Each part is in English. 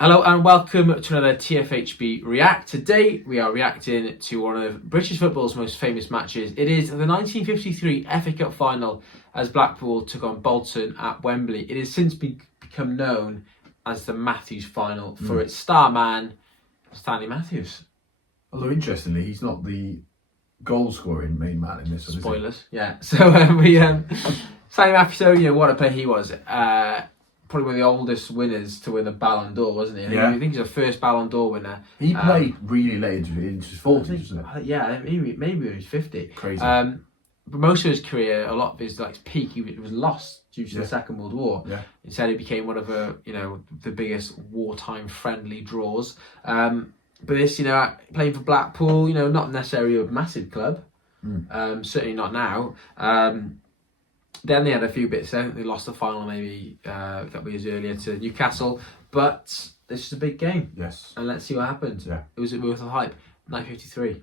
Hello and welcome to another TFHB React. Today we are reacting to one of British football's most famous matches. It is the 1953 FA Cup final as Blackpool took on Bolton at Wembley. It has since become known as the Matthews final for its star man, Stanley Matthews. Although interestingly, he's not the goal-scoring main man in this one. Spoilers, yeah. So Stanley Matthews, what a player he was. Probably one of the oldest winners to win a Ballon d'Or, wasn't he? I think he's the first Ballon d'Or winner. He played really late into his 40s, wasn't it? Yeah, maybe when he was 50. Crazy. But most of his career, a lot of his peak, he was lost due to the Second World War. Yeah. Instead, he became one of the biggest wartime friendly draws. But this, playing for Blackpool, not necessarily a massive club. Certainly not now. Then they had a few bits. I think they lost the final maybe a couple of years earlier to Newcastle. But this is a big game. Yes. And let's see what happens. Yeah. It was worth the hype. 9:53.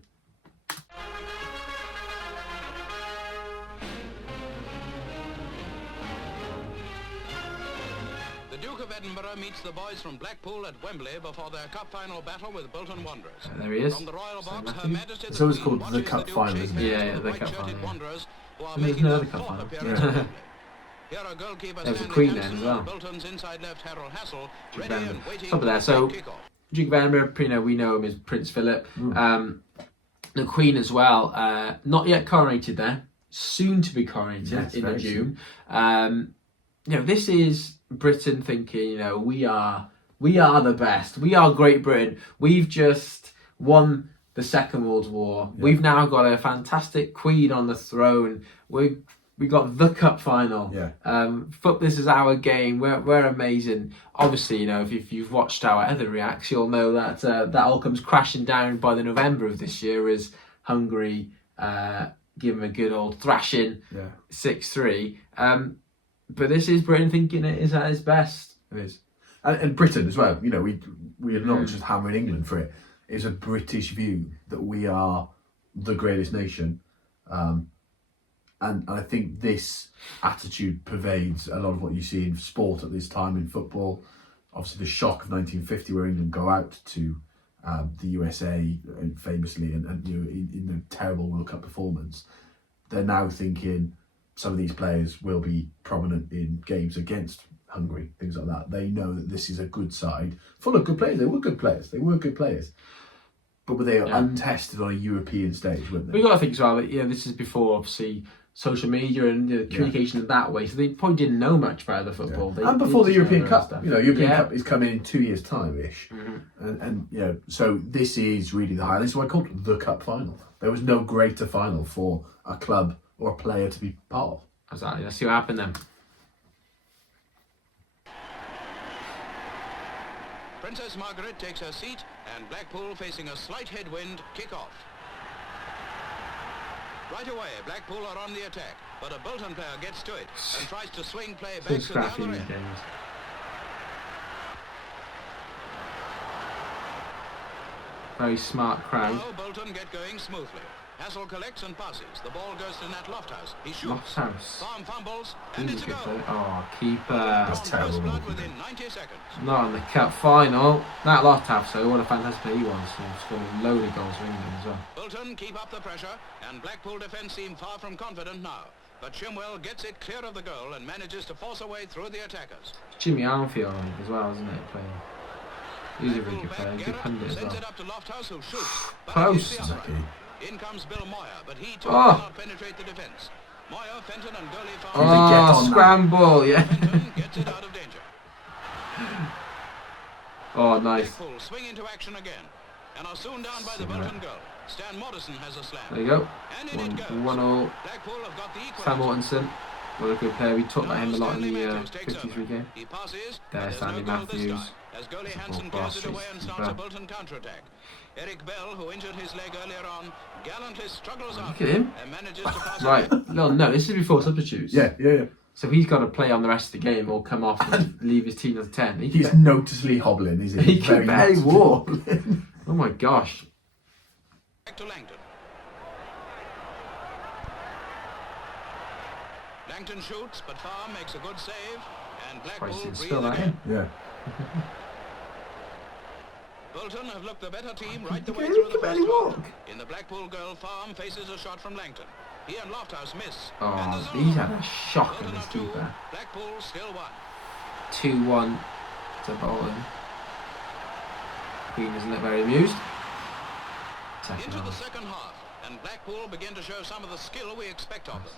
The Duke of Edinburgh meets the boys from Blackpool at Wembley before their cup final battle with Bolton Wanderers. There he is. From the Royal Box, Her Majesty It's always called the Cup Final, isn't it? Yeah, the Cup Final. Wanderers, who are There's making no their other Cup fourth Final. appearance at Wembley. Here are goalkeeper There was a Stanley Queen then Matthews as well. and Bolton's inside left Harold Hassel, Duke ready of and waiting Top of there. for So the kick-off. Duke of Edinburgh, we know him as Prince Philip. The Queen as well, not yet coronated there, soon to be coronated in June. This is Britain thinking, we are the best. We are Great Britain. We've just won the Second World War. Yeah. We've now got a fantastic Queen on the throne. We got the cup final. Yeah. This is our game. We're amazing. Obviously, if you've watched our other reacts, you'll know that that all comes crashing down by the November of this year as Hungary give them a good old thrashing, 6-3. But this is Britain thinking it is at its best. It is, and Britain as well. We are not just hammering England for it. It's a British view that we are the greatest nation. And I think this attitude pervades a lot of what you see in sport at this time in football. Obviously, the shock of 1950, where England go out to the USA famously, and in the terrible World Cup performance, they're now thinking some of these players will be prominent in games against Hungary, things like that. They know that this is a good side, full of good players. They were good players. But were they untested on a European stage, weren't they? We've got to think as well that this is before obviously social media and communication in that way, so they probably didn't know much about the football. And before the European Cup, European Cup is coming in 2 years' time ish, and so this is really the highlight. This is why I called it the Cup Final. There was no greater final for a club or a player to be part of. Exactly. Let's see what happened then. Princess Margaret takes her seat, and Blackpool facing a slight headwind, kick-off. Right away, Blackpool are on the attack, but a Bolton player gets to it and tries to swing play back to the other end. Very smart crowd. Now Bolton get going smoothly. Hassel collects and passes. The ball goes to Nat Lofthouse. He shoots. Farm fumbles, and it's a goal. Oh, keeper. That's terrible. Within 90 seconds. Not in the cup final. Nat Lofthouse, so what a fantastic player he was. He scored a load of goals for England as well. Bolton keep up the pressure, and Blackpool defence seem far from confident now. But Chimwell gets it clear of the goal and manages to force a way through the attackers. Jimmy Armfield as well, isn't it? Playing. He's a really good player. Good pundit as well. Sends it up to Lofthouse, who shoots. Post. In comes Bill Moyer, but he too cannot penetrate the defence. Moyer, Fenton and Gurley found scramble, Fenton gets it out of danger. Oh, nice. Blackpool swing into action again and are soon down by the Bolton goal. Stan Morrison has a slam. There you go. And in it goes. 1-0. Blackpool have got the equaliser. Sam Mortensen. What a good player. We talked about him a lot in the Matthews takes 53 over. game. He passes. There's Stanley Matthews. As goalie Hansen clears it away and starts a Bolton counter-attack. Eric Bell, who injured his leg earlier on, gallantly struggles out Look at him. and manages to pass Right. No, this is before substitutes. Yeah. So he's got to play on the rest of the game or come off and leave his team as 10. He's noticeably hobbling, isn't he? He can barely walk. Oh my gosh. Back to Langton. Langton shoots, but Farr makes a good save, and Blackpool Christ, breathe spill that again. in. Yeah. Bolton have looked the better team right the way He through the can first barely half. walk. In the Blackpool goal, Farm faces a shot from Langton. He and Lofthouse miss. And Oh, there's he's had a shock Bolton on his are 2, keeper. Blackpool still 1. 2-1 to Bolton. Queen doesn't look very amused. Second Into the half. second half, and Blackpool begin to show some of the skill we expect of them.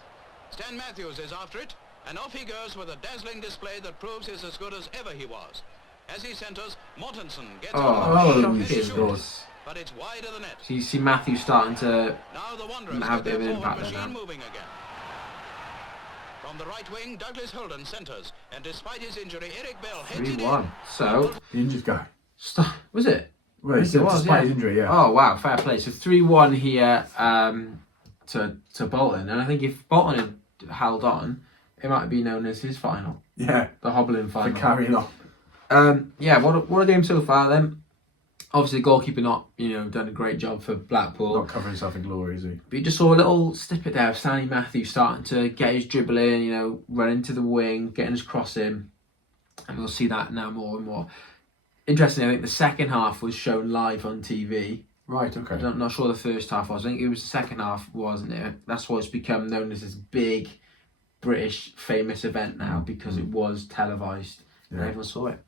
Stan Matthews is after it, and off he goes with a dazzling display that proves he's as good as ever he was. As he centres, Mortensen gets Oh, on shocking this. but it's wide of the net. So you see Matthew starting to Now the Wanderers have a get bit of their an forward impact there machine now. moving again. From the right wing, Douglas Holden centres, and despite his injury, Eric Bell heads it in. 3-1. So, The injured guy. was it? Well, I think it was, despite yeah. his injury, yeah. Oh wow, fair play. So 3-1 here to Bolton, and I think if Bolton had held on, it might be known as his final, Yeah, the Hobbling for final. carrying on. Yeah, what a game so far. Then, obviously, the goalkeeper not done a great job for Blackpool. Not covering himself in glory, is he? But you just saw a little snippet there of Stanley Matthews starting to get his dribble in, run into the wing, getting his cross in, and we'll see that now more and more. Interestingly, I think the second half was shown live on TV. Right, okay. I'm not sure the first half was. I think it was the second half, wasn't it? That's why it's become known as this big British famous event now, because it was televised and everyone saw it.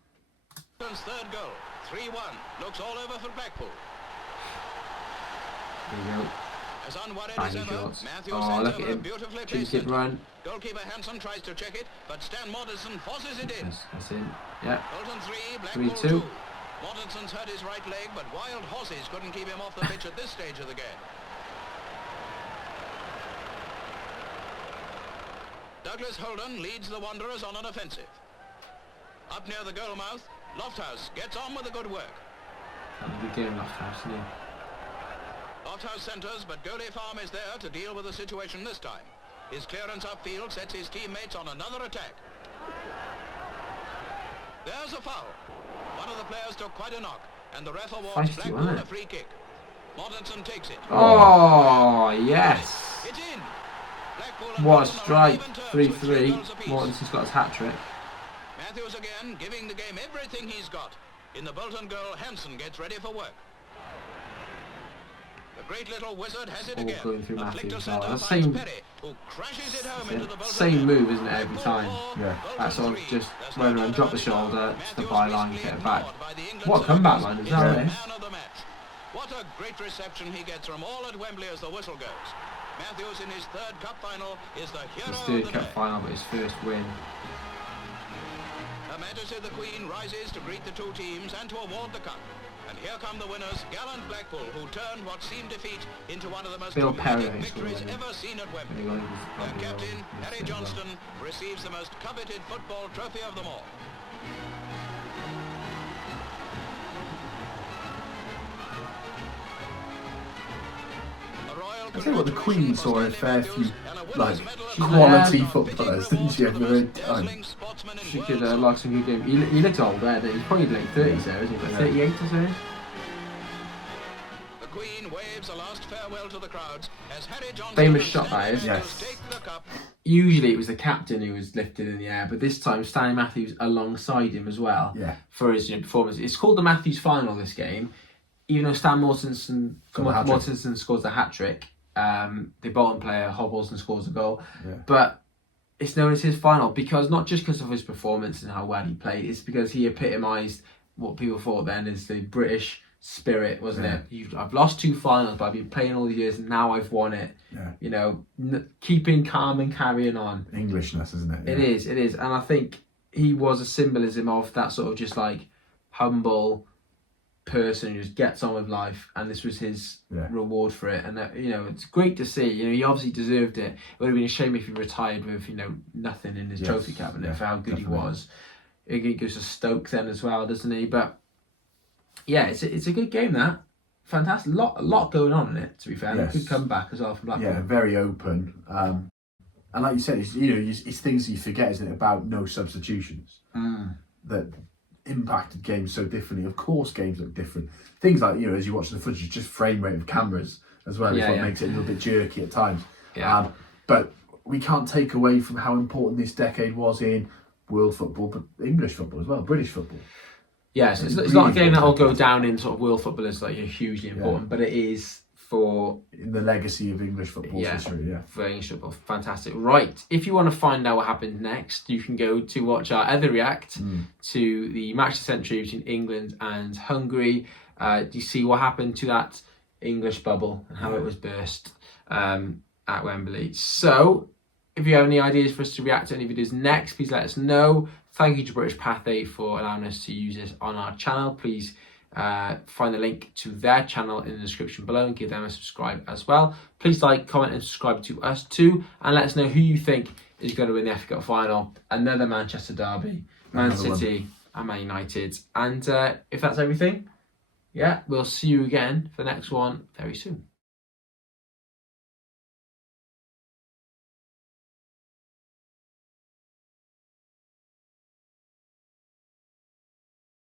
Bolton's third goal, 3-1, looks all over for Blackpool. There you go. As unworried Bang as ever, shots. Matthews Oh, sends look over at a him. beautifully Cheeky placed it. run. Goalkeeper Hansen tries to check it, but Stan Mortensen forces it in. That's in. Yeah. Bolton 3, Blackpool 3-2. 2. Mortensen's hurt his right leg, but wild horses couldn't keep him off the pitch at this stage of the game. Douglas Holden leads the Wanderers on an offensive. Up near the goal mouth, Lofthouse gets on with the good work. That was a good game last time, isn't it? Lofthouse centres, but goalie Farm is there to deal with the situation this time. His clearance upfield sets his teammates on another attack. There's a foul. One of the players took quite a knock, and the ref awards Feisty, Blackpool wasn't a it? free kick. Mortensen takes it. Oh, yes. It's in. Blackpool and What a Bolton are on strike. even terms with 3-3. 3 goals apiece. Mortensen's got his hat-trick. Matthews again, giving the game everything he's got. In the Bolton goal, Hansen gets ready for work. The great little wizard has it All again. going through A Matthews flick to as centre well. That's finds same- Perry, who crashes it home into the Bolton Same net. move, isn't it, every time? Yeah. That sort of Bolton just three. There's run no around, doubt drop the about it now. shoulder to the Matthews byline, recently get it back. ignored by the England What a comeback selectors line is is that, the eh? man of the match. What a great reception he gets from all at Wembley as the whistle goes. Matthews in his third cup final is the hero His of third the cup day. final, but his first win. Her Majesty the Queen rises to greet the two teams and to award the cup. And here come the winners, gallant Blackpool, who turned what seemed defeat into one of the most Bill Perry, dramatic I think, victories scored, wasn't ever seen at When Wembley. he got his- Their captain, his Harry third Johnston, receives the most coveted football trophy of them all. A royal I tell you what, the Queen congratulations saw for a Stanley fair Matthews few, and a winner's like, medal of quality Yeah. footballers, didn't she, over the time? dazzling sportsman in She world could soccer. like some good game. He looks old there. He's probably late 30s there, isn't he? Like Yeah. 38 or so. The Queen waves a last farewell to the crowds as Harry Johnston Famous and shot, Stanley that is. Matthews Yes. take the cup. Usually it was the captain who was lifted in the air, but this time Stanley Matthews alongside him as well Yeah. for his performance. It's called the Matthews final, this game. Even though Stan Mortensen scores the hat-trick, the Bolton player hobbles and scores a goal. Yeah. But it's known as his final because not just because of his performance and how well he played, it's because he epitomised what people thought then is the British spirit, wasn't Yeah. it? I've lost 2 finals, but I've been playing all these years and now I've won it. Yeah. Keeping calm and carrying on. Englishness, isn't it? It is. And I think he was a symbolism of that sort of just like humble person who just gets on with life, and this was his reward for it. And it's great to see. He obviously deserved it. It would have been a shame if he retired with nothing in his trophy cabinet for how good definitely. he was. He goes to Stoke then as well, doesn't he? But yeah, it's a good game. That fantastic, a lot going on in it. To be fair, Yes. good comeback as well from Blackpool. Yeah, very open. And like you said, it's things that you forget, isn't it, about no substitutions that impacted games so differently. Of course, games look different. Things like as you watch the footage, just frame rate of cameras as well is what makes it a little bit jerky at times. Yeah. But we can't take away from how important this decade was in world football, but English football as well, British football. Yes, it's not a game that will go down in sort of world football as like hugely important, but it is for in the legacy of English football's history. Yeah, for English football. Fantastic. Right, if you want to find out what happened next, you can go to watch our other react to the match of the century between England and Hungary. You see what happened to that English bubble and how it was burst at Wembley. So, if you have any ideas for us to react to any videos next, please let us know. Thank you to British Pathé for allowing us to use this on our channel. Please find the link to their channel in the description below and give them a subscribe as well. Please like, comment and subscribe to us too, and let us know who you think is going to win the FA Cup final. Another Manchester derby, Man City and Man United. And if that's everything, we'll see you again for the next one very soon.